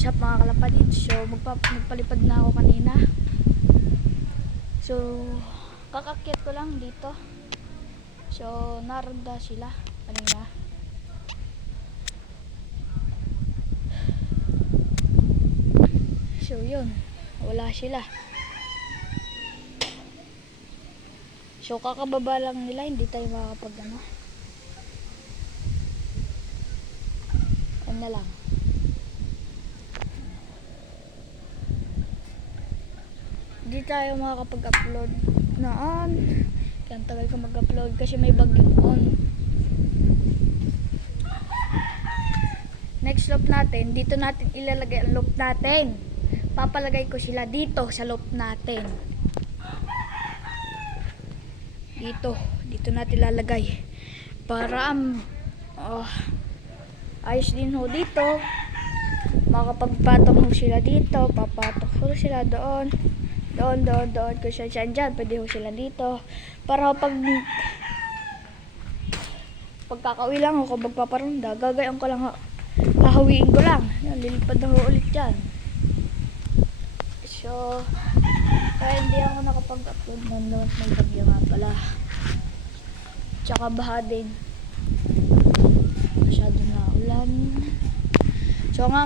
What's up mga kalapatid? So magpalipad na ako kanina. So kakakyat ko lang dito. So naranda sila kanina. So yun, wala sila. So kakababa lang nila, hindi tayo makakapag ano na lang. Hindi tayo makakapag-upload noon. Kaya ang tagal ko mag-upload kasi may bagyo on. Next loop natin, dito natin ilalagay ang loop natin. Papalagay ko sila dito sa loop natin. Dito natin lalagay. Para ayos din ho dito. Makapagpatok ho sila dito. Papatok ho sila doon. Doon. Kung saan dyan, pwede ho sila dito. Para ho pagkakauwi lang ako, magpaparunda, gagayon ko lang ho. Hahawiin ko lang. Lilipad na ho ulit dyan. So, kaya hindi ako nakapag-upload ng may bagyo nga pala. Tsaka baha din. Masyado na ulan. So nga